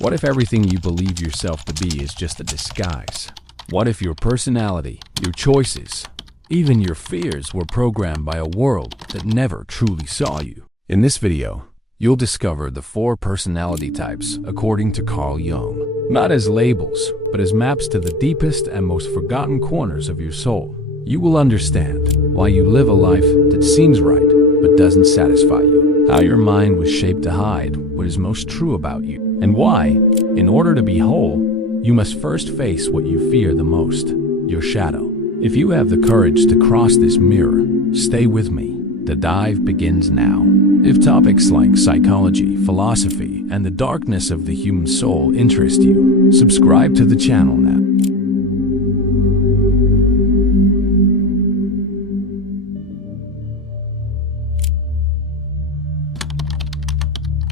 What if everything you believe yourself to be is just a disguise? What if your personality, your choices, even your fears were programmed by a world that never truly saw you? In this video, you'll discover the 4 personality types according to Jung, not as labels, but as maps to the deepest and most forgotten corners of your soul. You will understand why you live a life that seems right but doesn't satisfy you, how your mind was shaped to hide what is most true about you, and why, in order to be whole, you must first face what you fear the most, your shadow. If you have the courage to cross this mirror, stay with me. The dive begins now. If topics like psychology, philosophy, and the darkness of the human soul interest you, subscribe to the channel now.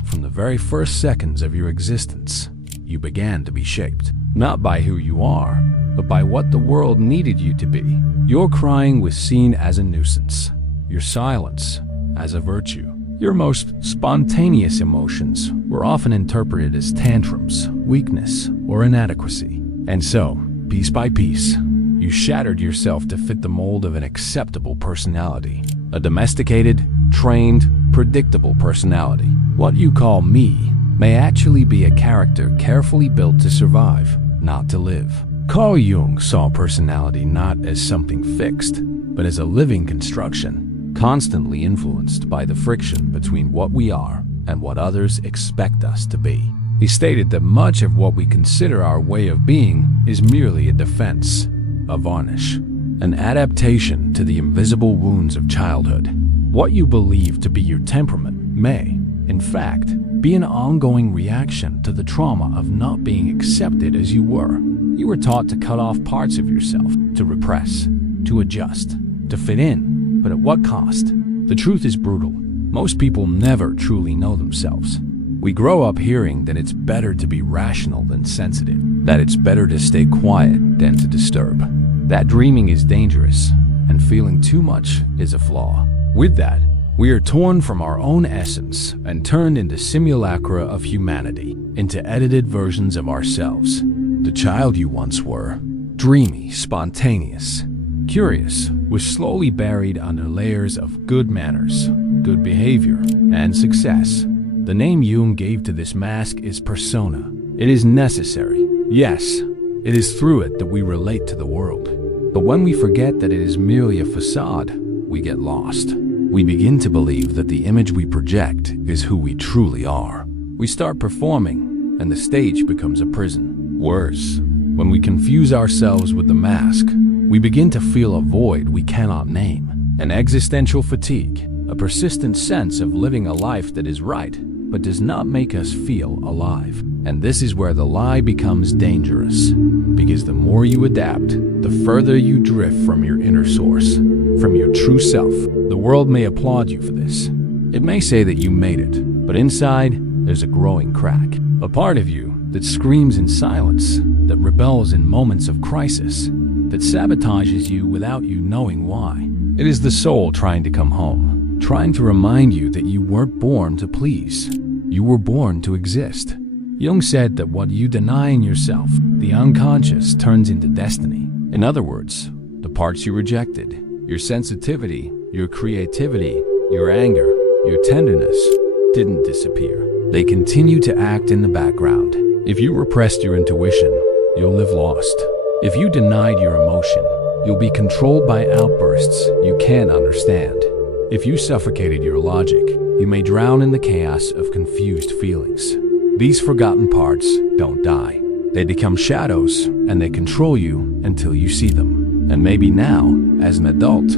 From the very first seconds of your existence, you began to be shaped, not by who you are, but by what the world needed you to be. Your crying was seen as a nuisance, your silence as a virtue. Your most spontaneous emotions were often interpreted as tantrums, weakness, or inadequacy. And so, piece by piece, you shattered yourself to fit the mold of an acceptable personality. A domesticated, trained, predictable personality. What you call me may actually be a character carefully built to survive, not to live. Carl Jung saw personality not as something fixed, but as a living construction, constantly influenced by the friction between what we are and what others expect us to be. He stated that much of what we consider our way of being is merely a defense, a varnish, an adaptation to the invisible wounds of childhood. What you believe to be your temperament may, in fact, be an ongoing reaction to the trauma of not being accepted as you were. You were taught to cut off parts of yourself, to repress, to adjust, to fit in, but at what cost? The truth is brutal. Most people never truly know themselves. We grow up hearing that it's better to be rational than sensitive, that it's better to stay quiet than to disturb, that dreaming is dangerous, and feeling too much is a flaw. With that, we are torn from our own essence and turned into simulacra of humanity, into edited versions of ourselves. The child you once were, dreamy, spontaneous, curious, was slowly buried under layers of good manners, good behavior, and success. The name Jung gave to this mask is persona. It is necessary. Yes, it is through it that we relate to the world. But when we forget that it is merely a facade, we get lost. We begin to believe that the image we project is who we truly are. We start performing, and the stage becomes a prison. Worse, when we confuse ourselves with the mask, we begin to feel a void we cannot name, an existential fatigue, a persistent sense of living a life that is right, but does not make us feel alive. And this is where the lie becomes dangerous, because the more you adapt, the further you drift from your inner source, from your true self. The world may applaud you for this. It may say that you made it, but inside, there's a growing crack. A part of you that screams in silence, that rebels in moments of crisis, that sabotages you without you knowing why. It is the soul trying to come home, trying to remind you that you weren't born to please. You were born to exist. Jung said that what you deny in yourself, the unconscious, turns into destiny. In other words, the parts you rejected, your sensitivity, your creativity, your anger, your tenderness, didn't disappear. They continue to act in the background. If you repressed your intuition, you'll live lost. If you denied your emotion, you'll be controlled by outbursts you can't understand. If you suffocated your logic, you may drown in the chaos of confused feelings. These forgotten parts don't die. They become shadows, and they control you until you see them. And maybe now, as an adult,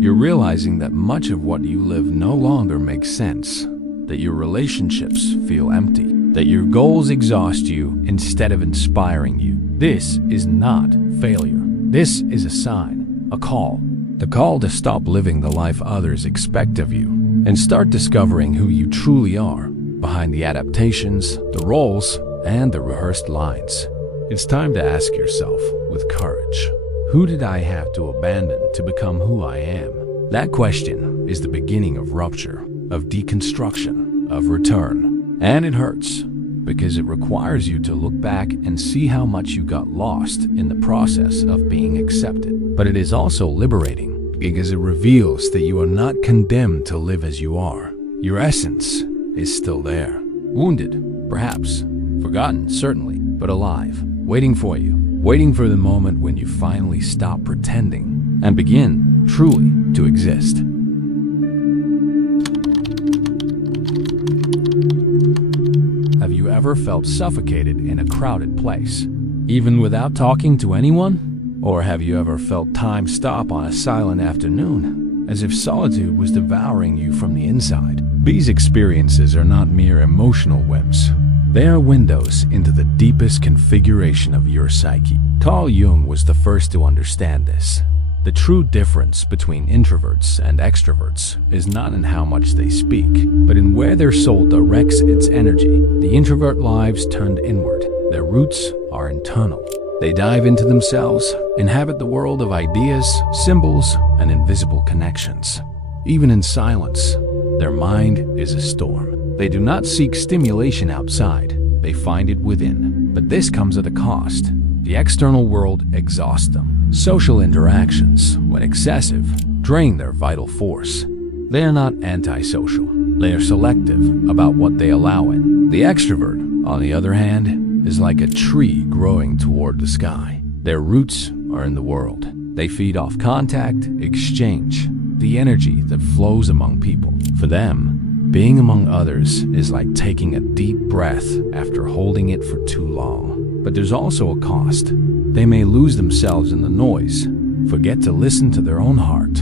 you're realizing that much of what you live no longer makes sense, that your relationships feel empty, that your goals exhaust you instead of inspiring you. This is not failure. This is a sign, a call. The call to stop living the life others expect of you and start discovering who you truly are behind the adaptations, the roles, and the rehearsed lines. It's time to ask yourself with courage, who did I have to abandon to become who I am? That question is the beginning of rupture, of deconstruction, of return. And it hurts, because it requires you to look back and see how much you got lost in the process of being accepted. But it is also liberating because it reveals that you are not condemned to live as you are. Your essence is still there. Wounded, perhaps. Forgotten, certainly, but alive. Waiting for you. Waiting for the moment when you finally stop pretending and begin truly to exist. Have you ever felt suffocated in a crowded place, even without talking to anyone? Or have you ever felt time stop on a silent afternoon, as if solitude was devouring you from the inside? These experiences are not mere emotional whims. They are windows into the deepest configuration of your psyche. Carl Jung was the first to understand this. The true difference between introverts and extroverts is not in how much they speak, but in where their soul directs its energy. The introvert lives turned inward. Their roots are internal. They dive into themselves, inhabit the world of ideas, symbols, and invisible connections. Even in silence, their mind is a storm. They do not seek stimulation outside, they find it within. But this comes at a cost. The external world exhausts them. Social interactions, when excessive, drain their vital force. They are not antisocial. They are selective about what they allow in. The extrovert, on the other hand, is like a tree growing toward the sky. Their roots are in the world. They feed off contact, exchange, the energy that flows among people. For them, being among others is like taking a deep breath after holding it for too long. But there's also a cost. They may lose themselves in the noise, forget to listen to their own heart,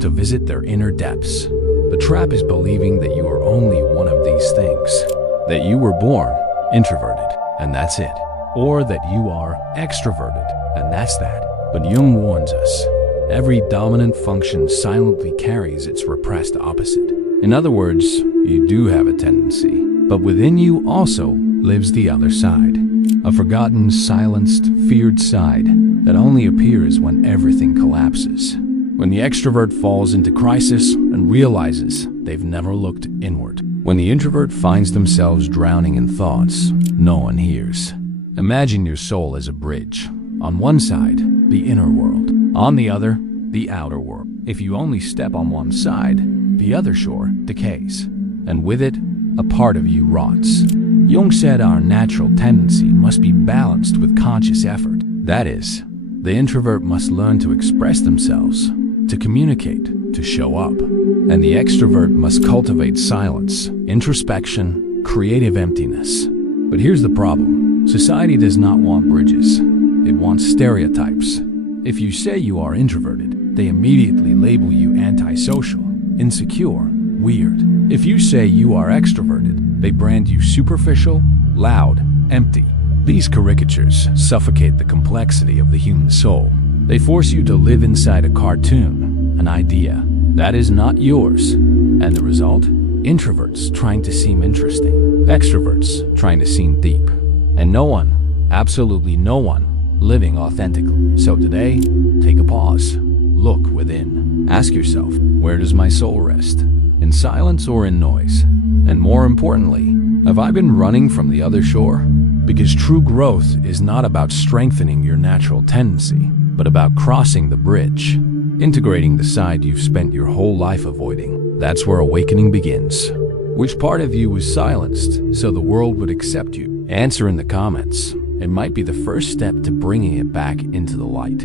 to visit their inner depths. The trap is believing that you are only one of these things, that you were born introverted, and that's it, or that you are extroverted, and that's that. But Jung warns us, every dominant function silently carries its repressed opposite. In other words, you do have a tendency, but within you also lives the other side. A forgotten, silenced, feared side that only appears when everything collapses. When the extrovert falls into crisis and realizes they've never looked inward. When the introvert finds themselves drowning in thoughts no one hears. Imagine your soul as a bridge. On one side, the inner world. On the other, the outer world. If you only step on one side, the other shore decays. And with it, a part of you rots. Jung said our natural tendency must be balanced with conscious effort. That is, the introvert must learn to express themselves, to communicate, to show up. And the extrovert must cultivate silence, introspection, creative emptiness. But here's the problem. Society does not want bridges. It wants stereotypes. If you say you are introverted, they immediately label you antisocial, insecure, weird. If you say you are extroverted, they brand you superficial, loud, empty. These caricatures suffocate the complexity of the human soul. They force you to live inside a cartoon, an idea that is not yours. And the result? Introverts trying to seem interesting, extroverts trying to seem deep, and no one, absolutely no one, living authentically. So today, take a pause, look within. Ask yourself, where does my soul rest? In silence or in noise? And more importantly, have I been running from the other shore? Because true growth is not about strengthening your natural tendency, but about crossing the bridge, integrating the side you've spent your whole life avoiding. That's where awakening begins. Which part of you was silenced so the world would accept you? Answer in the comments. It might be the first step to bringing it back into the light.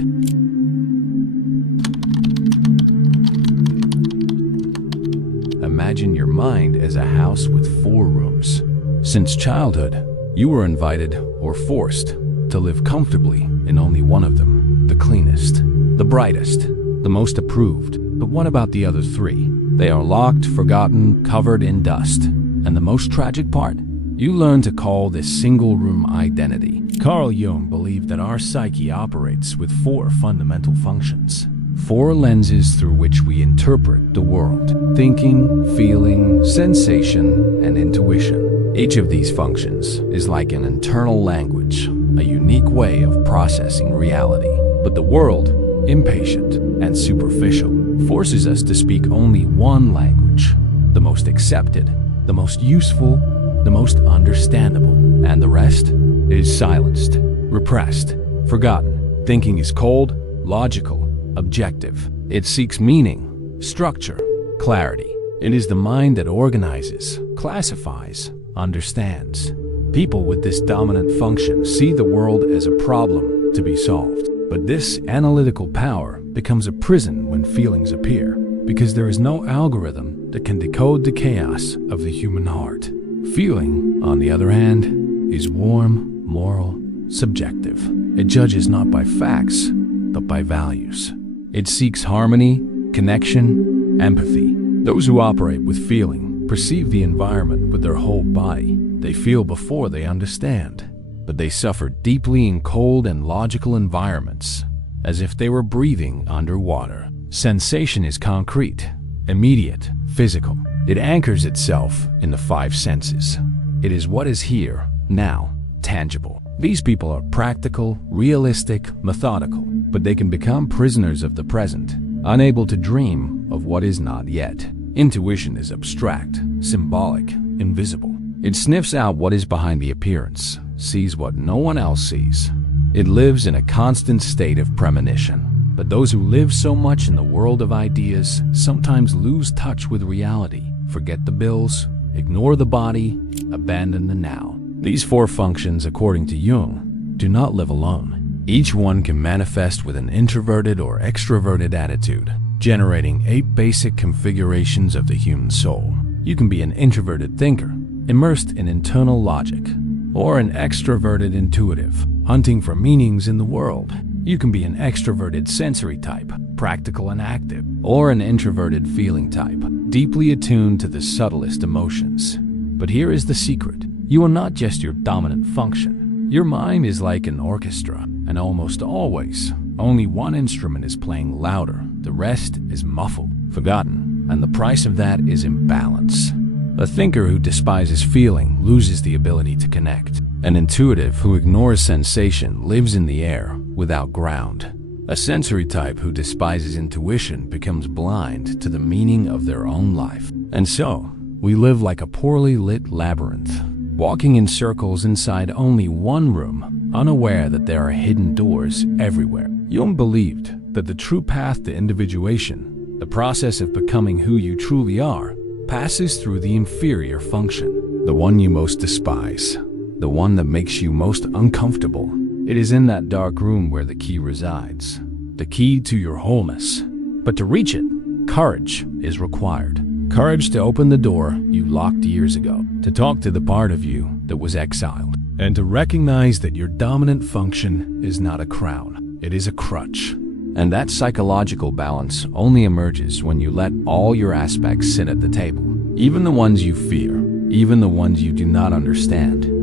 Imagine your mind as a house with 4 rooms. Since childhood, you were invited or forced to live comfortably in only one of them. The cleanest, the brightest, the most approved. But what about the other 3? They are locked, forgotten, covered in dust. And the most tragic part? You learn to call this single-room identity. Carl Jung believed that our psyche operates with 4 fundamental functions. 4 lenses through which we interpret the world: thinking, feeling, sensation, and intuition. Each of these functions is like an internal language, a unique way of processing reality. But the world, impatient and superficial, forces us to speak only one language, the most accepted, the most useful, the most understandable, and the rest is silenced, repressed, forgotten. Thinking is cold, logical, objective. It seeks meaning, structure, clarity. It is the mind that organizes, classifies, understands. People with this dominant function see the world as a problem to be solved. But this analytical power becomes a prison when feelings appear, because there is no algorithm that can decode the chaos of the human heart. Feeling, on the other hand, is warm, moral, subjective. It judges not by facts, but by values. It seeks harmony, connection, empathy. Those who operate with feeling perceive the environment with their whole body. They feel before they understand, but they suffer deeply in cold and logical environments, as if they were breathing underwater. Sensation is concrete, immediate, physical. It anchors itself in the five senses. It is what is here, now, tangible. These people are practical, realistic, methodical, but they can become prisoners of the present, unable to dream of what is not yet. Intuition is abstract, symbolic, invisible. It sniffs out what is behind the appearance, sees what no one else sees. It lives in a constant state of premonition. But those who live so much in the world of ideas sometimes lose touch with reality, forget the bills, ignore the body, abandon the now. These four functions, according to Jung, do not live alone. Each one can manifest with an introverted or extroverted attitude, generating 8 basic configurations of the human soul. You can be an introverted thinker, immersed in internal logic, or an extroverted intuitive, hunting for meanings in the world. You can be an extroverted sensory type, practical and active, or an introverted feeling type, deeply attuned to the subtlest emotions. But here is the secret. You are not just your dominant function. Your mind is like an orchestra, and almost always, only one instrument is playing louder. The rest is muffled, forgotten, and the price of that is imbalance. A thinker who despises feeling loses the ability to connect. An intuitive who ignores sensation lives in the air without ground. A sensory type who despises intuition becomes blind to the meaning of their own life. And so, we live like a poorly lit labyrinth, walking in circles inside only one room, unaware that there are hidden doors everywhere. Jung believed that the true path to individuation, the process of becoming who you truly are, passes through the inferior function, the one you most despise, the one that makes you most uncomfortable. It is in that dark room where the key resides, the key to your wholeness. But to reach it, courage is required. Courage to open the door you locked years ago, to talk to the part of you that was exiled, and to recognize that your dominant function is not a crown, it is a crutch. And that psychological balance only emerges when you let all your aspects sit at the table, even the ones you fear, even the ones you do not understand.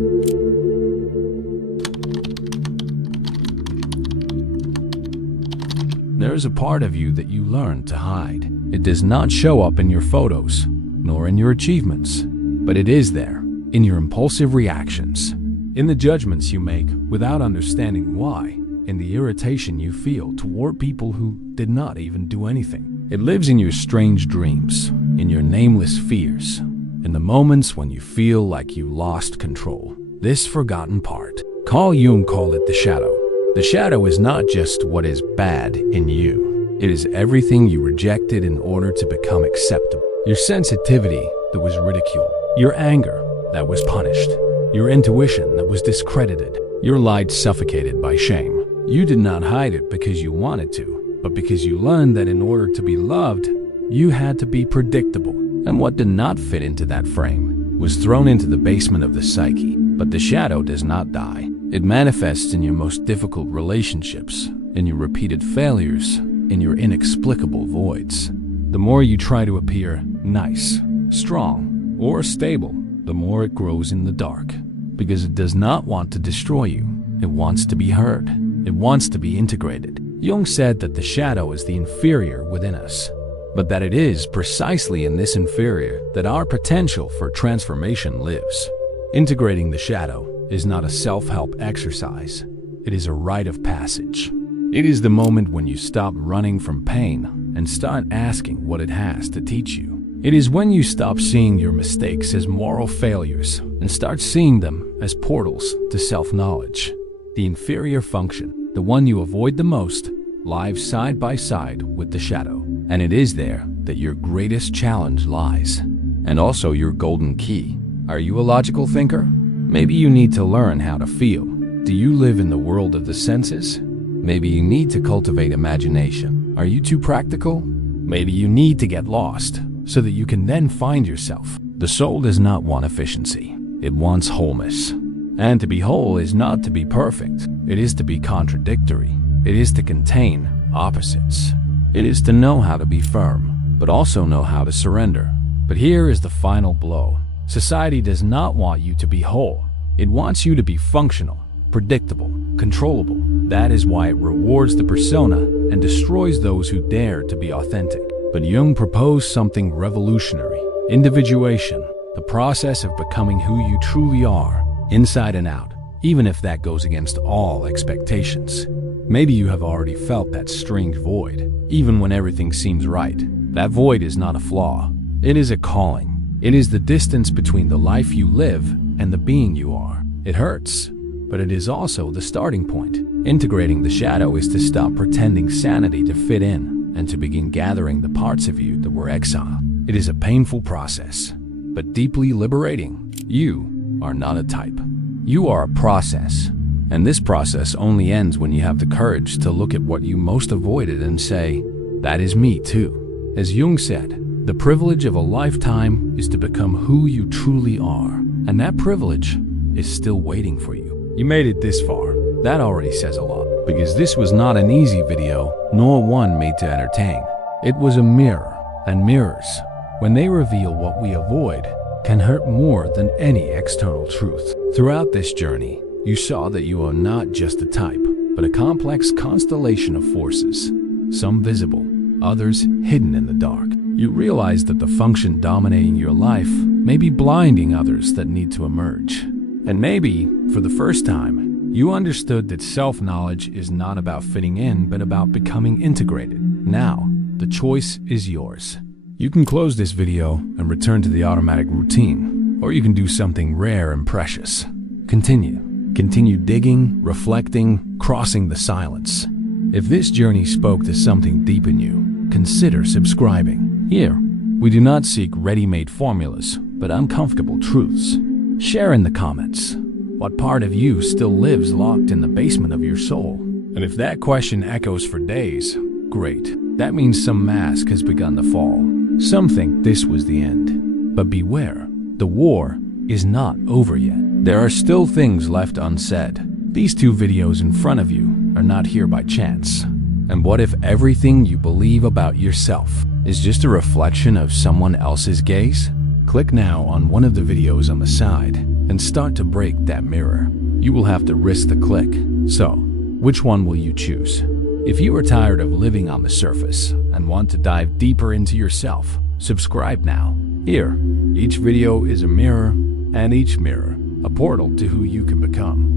There is a part of you that you learn to hide. It does not show up in your photos, nor in your achievements, but it is there, in your impulsive reactions, in the judgments you make without understanding why, in the irritation you feel toward people who did not even do anything. It lives in your strange dreams, in your nameless fears, in the moments when you feel like you lost control. This forgotten part. Carl Jung called it the shadow. The shadow is not just what is bad in you. It is everything you rejected in order to become acceptable. Your sensitivity that was ridiculed, your anger that was punished, your intuition that was discredited, your light suffocated by shame. You did not hide it because you wanted to, but because you learned that in order to be loved, you had to be predictable. And what did not fit into that frame was thrown into the basement of the psyche. But the shadow does not die. It manifests in your most difficult relationships, in your repeated failures, in your inexplicable voids. The more you try to appear nice, strong, or stable, the more it grows in the dark. Because it does not want to destroy you. It wants to be heard. It wants to be integrated. Jung said that the shadow is the inferior within us, but that it is precisely in this inferior that our potential for transformation lives. Integrating the shadow is not a self-help exercise. It is a rite of passage. It is the moment when you stop running from pain and start asking what it has to teach you. It is when you stop seeing your mistakes as moral failures and start seeing them as portals to self-knowledge. The inferior function, the one you avoid the most, lies side by side with the shadow. And it is there that your greatest challenge lies, and also your golden key. Are you a logical thinker? Maybe you need to learn how to feel. Do you live in the world of the senses? Maybe you need to cultivate imagination. Are you too practical? Maybe you need to get lost so that you can then find yourself. The soul does not want efficiency. It wants wholeness. And to be whole is not to be perfect. It is to be contradictory. It is to contain opposites. It is to know how to be firm, but also know how to surrender. But here is the final blow. Society does not want you to be whole. It wants you to be functional, predictable, controllable. That is why it rewards the persona and destroys those who dare to be authentic. But Jung proposed something revolutionary: individuation, the process of becoming who you truly are, inside and out, even if that goes against all expectations. Maybe you have already felt that strange void, even when everything seems right. That void is not a flaw. It is a calling. It is the distance between the life you live and the being you are. It hurts, but it is also the starting point. Integrating the shadow is to stop pretending sanity to fit in and to begin gathering the parts of you that were exiled. It is a painful process, but deeply liberating. You are not a type. You are a process. And this process only ends when you have the courage to look at what you most avoided and say, that is me too. As Jung said, the privilege of a lifetime is to become who you truly are. And that privilege is still waiting for you. You made it this far. That already says a lot. Because this was not an easy video, nor one made to entertain. It was a mirror. And mirrors, when they reveal what we avoid, can hurt more than any external truth. Throughout this journey, you saw that you are not just a type, but a complex constellation of forces, some visible, others hidden in the dark. You realize that the function dominating your life may be blinding others that need to emerge. And maybe, for the first time, you understood that self-knowledge is not about fitting in, but about becoming integrated. Now, the choice is yours. You can close this video and return to the automatic routine, or you can do something rare and precious. Continue digging, reflecting, crossing the silence. If this journey spoke to something deep in you, consider subscribing. Here, we do not seek ready-made formulas, but uncomfortable truths. Share in the comments. What part of you still lives locked in the basement of your soul? And if that question echoes for days, great. That means some mask has begun to fall. Some think this was the end. But beware, the war is not over yet. There are still things left unsaid. These two videos in front of you are not here by chance. And what if everything you believe about yourself is just a reflection of someone else's gaze? Click now on one of the videos on the side and start to break that mirror. You will have to risk the click. So, which one will you choose? If you are tired of living on the surface and want to dive deeper into yourself, subscribe now. Here, each video is a mirror, and each mirror a portal to who you can become.